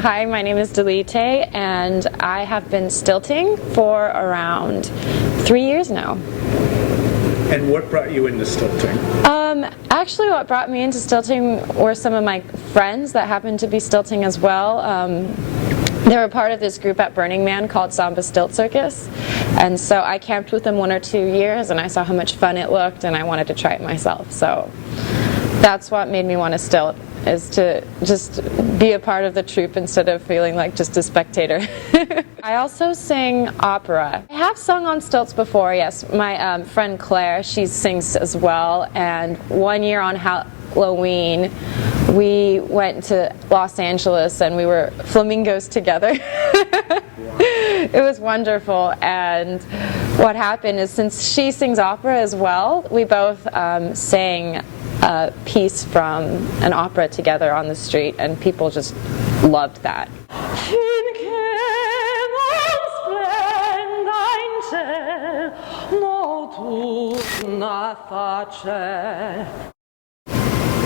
Hi, my name is Dalyte, and I have been stilting for around 3 years now. And what brought you into stilting? Actually, what brought me into stilting were some of my friends that happened to be stilting as well. They were part of this group at Burning Man called Samba Stilt Circus, and so I camped with them 1 or 2 years, and I saw how much fun it looked, and I wanted to try it myself. So that's what made me want to stilt, is to just be a part of the troupe instead of feeling like just a spectator. I also sing opera. I have sung on stilts before, yes. My friend Claire, she sings as well, and 1 year on Halloween we went to Los Angeles and we were flamingos together. It was wonderful, and what happened is, since she sings opera as well, we both sang a piece from an opera together on the street, and people just loved that.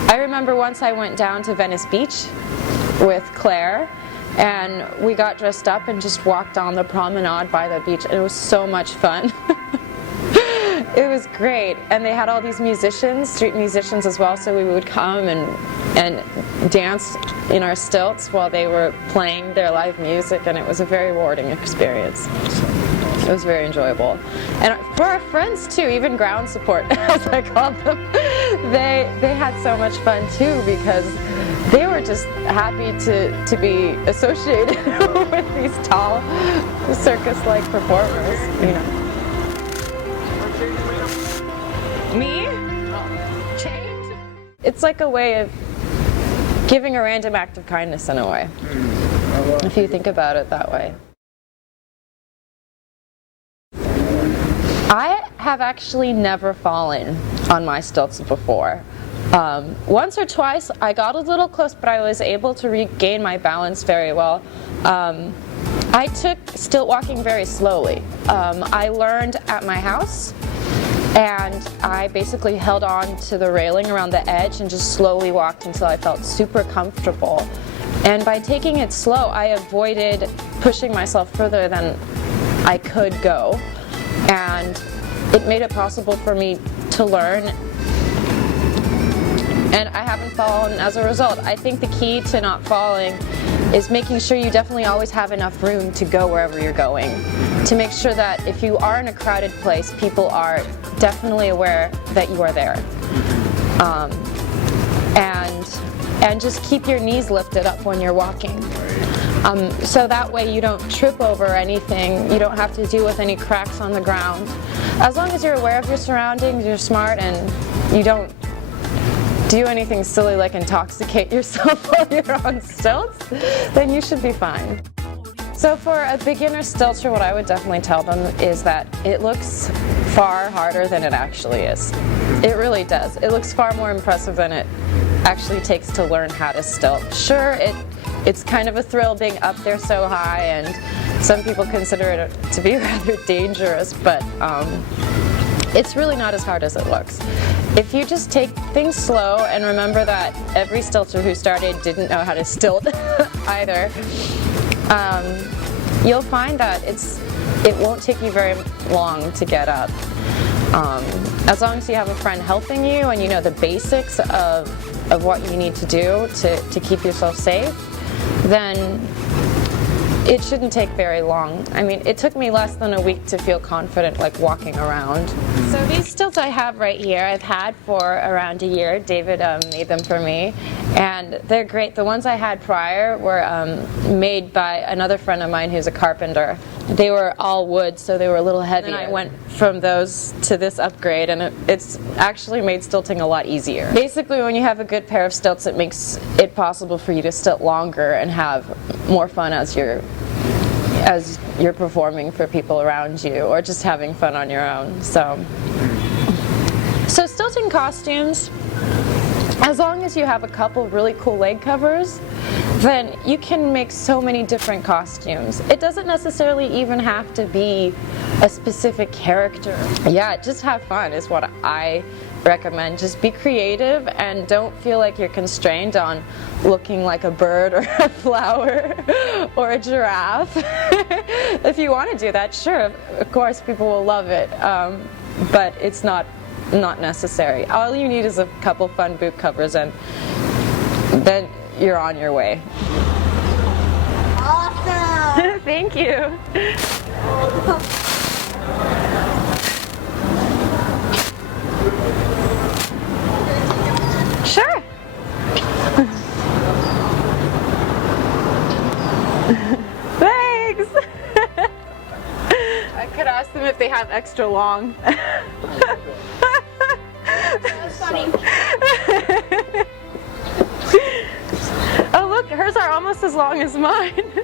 I remember once I went down to Venice Beach with Claire, and we got dressed up and just walked on the promenade by the beach, and it was so much fun. It was great, and they had all these musicians, street musicians as well, so we would come and dance in our stilts while they were playing their live music, and it was a very rewarding experience. It was very enjoyable. And for our friends too, even ground support, as I called them, they had so much fun too, because they were just happy to be associated with these tall circus-like performers, you know. Me? Chained? It's like a way of giving a random act of kindness in a way, if you think about it that way. I have actually never fallen on my stilts before. Once or twice I got a little close, but I was able to regain my balance very well. I took stilt walking very slowly. I learned at my house, and I basically held on to the railing around the edge and just slowly walked until I felt super comfortable. And by taking it slow, I avoided pushing myself further than I could go. And it made it possible for me to learn, and I haven't fallen as a result. I think the key to not falling is making sure you definitely always have enough room to go wherever you're going, to make sure that if you are in a crowded place, people are definitely aware that you are there. And just keep your knees lifted up when you're walking. So that way you don't trip over anything, you don't have to deal with any cracks on the ground. As long as you're aware of your surroundings, you're smart, and you don't do anything silly like intoxicate yourself while you're on stilts, then you should be fine. So for a beginner stilter, what I would definitely tell them is that it looks far harder than it actually is. It really does. It looks far more impressive than it actually takes to learn how to stilt. Sure, it's kind of a thrill being up there so high, and some people consider it to be rather dangerous, but it's really not as hard as it looks. If you just take things slow and remember that every stilter who started didn't know how to stilt either, you'll find that it won't take you very long to get up. As long as you have a friend helping you and you know the basics of what you need to do to keep yourself safe, then it shouldn't take very long. I mean, it took me less than a week to feel confident like walking around. So these stilts I have right here, I've had for around a year. David made them for me, and they're great. The ones I had prior were made by another friend of mine who's a carpenter. They were all wood, so they were a little heavy. And I went from those to this upgrade, and it's actually made stilting a lot easier. Basically, when you have a good pair of stilts, it makes it possible for you to stilt longer and have more fun as you're performing for people around you, or just having fun on your own. So stilting costumes, as long as you have a couple really cool leg covers, then you can make so many different costumes. It doesn't necessarily even have to be a specific character. Yeah, just have fun is what I recommend. Just be creative and don't feel like you're constrained on looking like a bird or a flower or a giraffe. If you want to do that, sure, of course people will love it, but it's not necessary. All you need is a couple fun boot covers and then you're on your way. Awesome! Thank you. Sure. Thanks. I could ask them if they have extra long. That's funny. Oh look, hers are almost as long as mine.